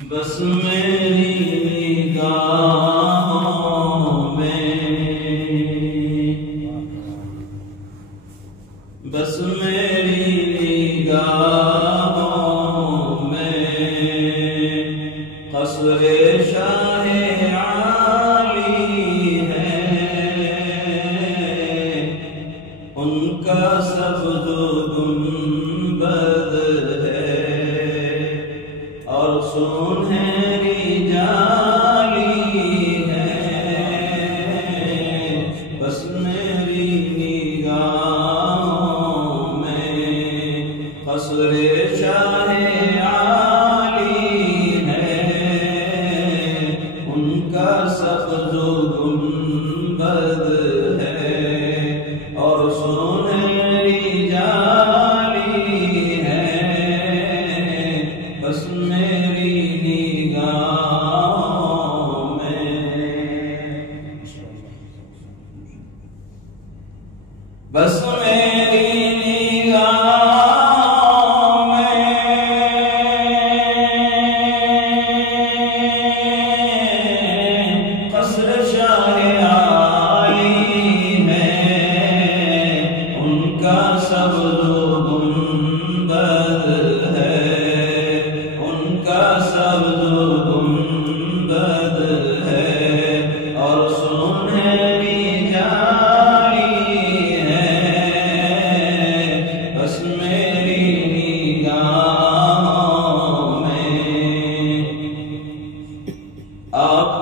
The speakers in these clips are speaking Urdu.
بس میری نگاہوں میں، بس میری نگاہوں میں قصر شاہ عالی ہے، ان کا سبز گنبد ہے اور سنہری جالی ہے، بس میری نگاہوں میں قصر شاہ عالی ہے، ان کا سبز گنبد ہے اور سنہری جالی ہے، بس میری نگاہوں میں، بس میری نگاہوں میں قصر شاہ عالی ہے، ان کا سبز گنبد ہے، ان کا سبز گنبد ہے اور سنہری جالی ہے، بس میری نگاہوں میں آپ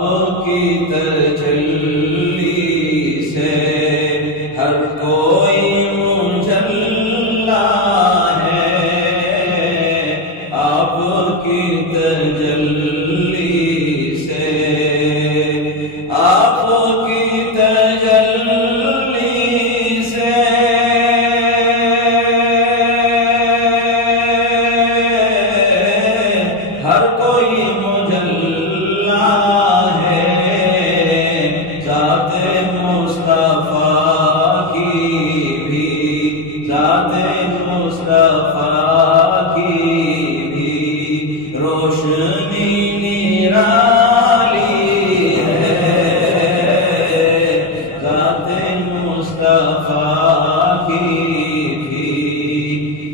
کی تجلی سے ہر کوئی مجلا ہے، آپ کی تجلی سے، آپ کی تجلی سے ہر کوئی مجلا ہے، ذات مصطفیٰ کی بھی، ذات مصطفیٰ کی بھی روشنی نرالی ہے، ذات مصطفیٰ کی بھی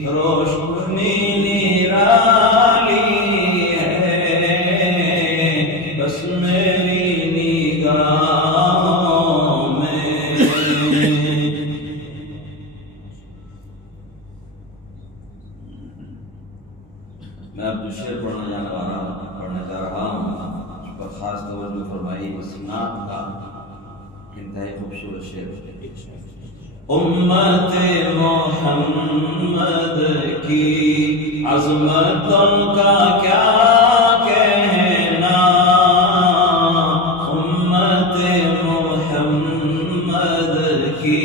روشنی نرالی ہے، بس میری نگاہوں میں، میں اب شعر پڑھنا چاہ رہا ہوں، اس پر خاص توجہ فرمائی، اسناد کا انتہائی خوبصورت شعر۔ امت محمد کی عظمتوں کا کیا کہنا، امت محمد کی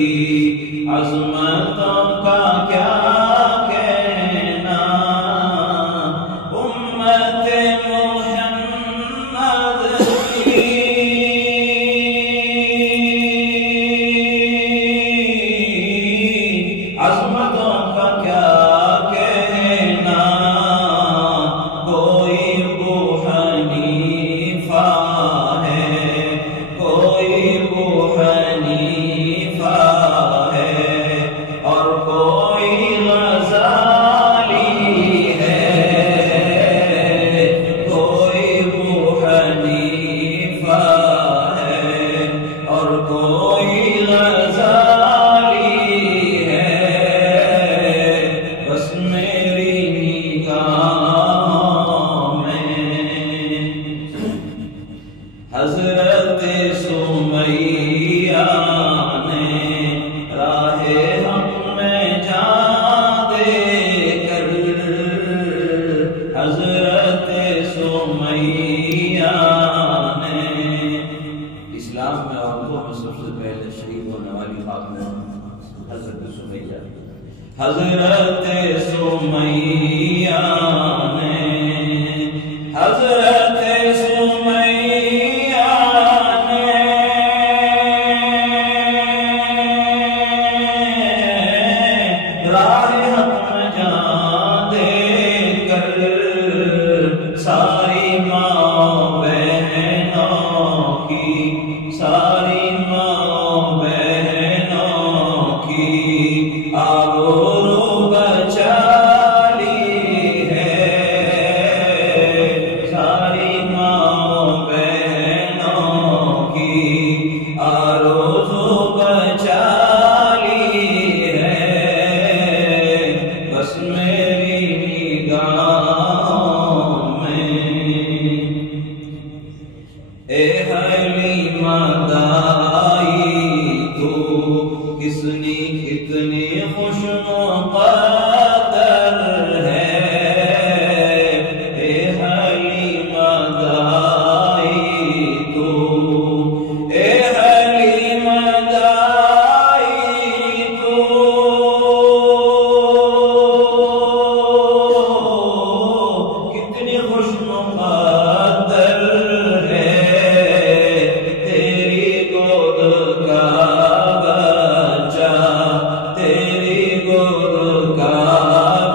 عظمتوں کا کیا کہنا، امت محمد کی عظمتوں کا کیا کہنا، کوئی ابو حنیفہ ہے، کوئی ابو حنیفہ ہے اور کوئی غزالی ہے، کوئی ابو حنیفہ ہے اور کوئی غزالی ہے، بس میری نگاہوں میں حضرت سمیہ نے راہ حق میں جان دے کر، حضرت سمیہ نے، اسلام میں عورتوں میں سب سے پہلے شہید ہونے والی خاتون حضرت سمیہ، حضرت سمیہ نے، حضرت سمیہ نے راہ حق میں جان دے کر ساری ماں بہنوں کی، ساری ماں بہنوں کی آبرو بچالی ہے، ساری ماں بہنوں کی آرزو بچالی ہے، بس میری نگاہوں میں اے حلیمہ دائی تو کتنی خوش مقدر ہے، اے حلیمہ دائی تو، اے حلیمہ دائی تو کتنی خوش مقدر ہے، تیری گود کا بچہ، تیری گود کا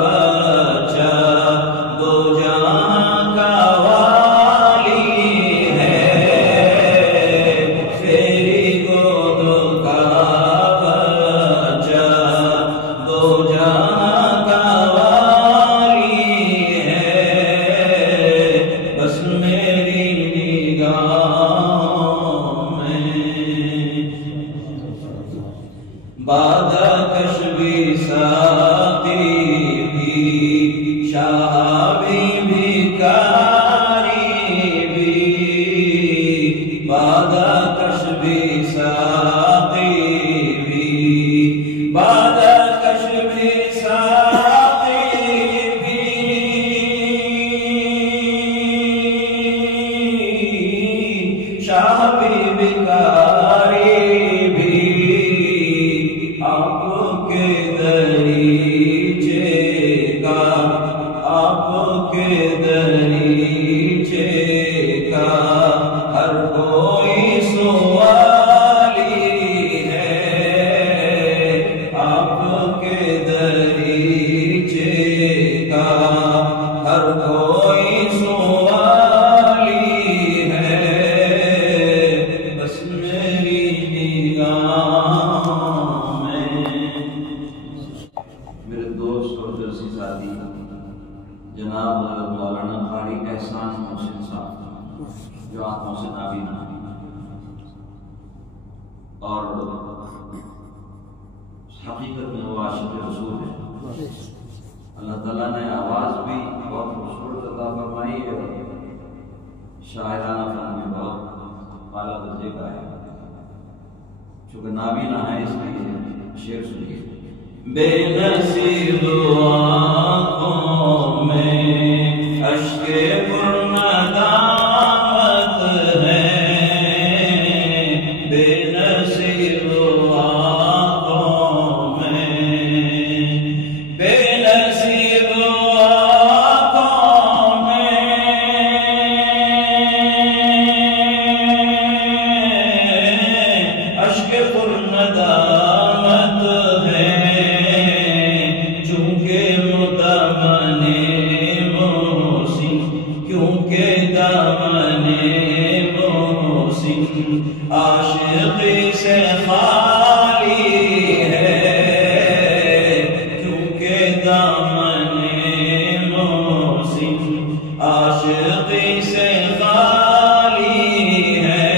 بچہ دو جہاں کا والی ہے، تیری گود کا بچہ دو جہاں کا والی ہے، بس میری نگاہوں میں بادہ کشبی ساقی بھی، شہابی بھی، کاری بھی، بادہ کشبی ساقی بھی، بادہ کشبی ساقی بھی، شہابی بھی، کاری بھی، آپ کے دریچے کا، آپ کے دریچے کا ہر کوئی سوالی ہے، آپ کے دریچے کا ہر کوئی سوالی ہے، بس میری نگاہوں میں میرے دوست اور جلسی ساتھی جناب حضرت مولانا قاری احسان محسن صاحب جو آنکھوں سے نابینا اور حقیقت میں وہ عاشق رسول ہے، اللہ تعالیٰ نے آواز بھی بہت خوبصورت عطا فرمائی ہے، شاعرانہ فن بھی بہت اعلیٰ درجے کا ہے، چونکہ نابینا ہے اس لیے شعر سنیے۔ بے نصیب آنکھوں میں اشک پرندامت ہے، بے نصیب آنکھوں میں، بے نصیب آنکھوں میں اشک پرندامت ہے، چونکہ مدامن محسن، کیونکہ دامن محسن عاشقی سے خالی ہے، کیونکہ دامن محسن عاشقی سے خالی ہے،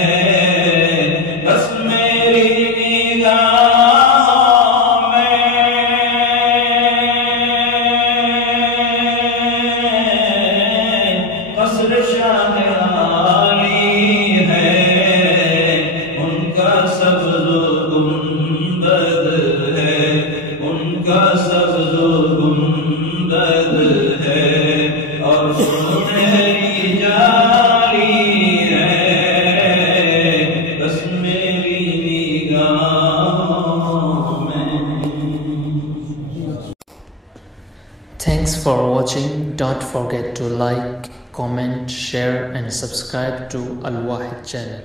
بس میری نگاہوں میں قصر شاہ عالی ہے، ان کا سبز گنبد ہے، ان کا سبز گنبد ہے، اور سنہری جالی ہے، بس میری نگاہوں میں۔ Thanks for watching. Don't forget to like, comment, share and subscribe to Al Wahid channel.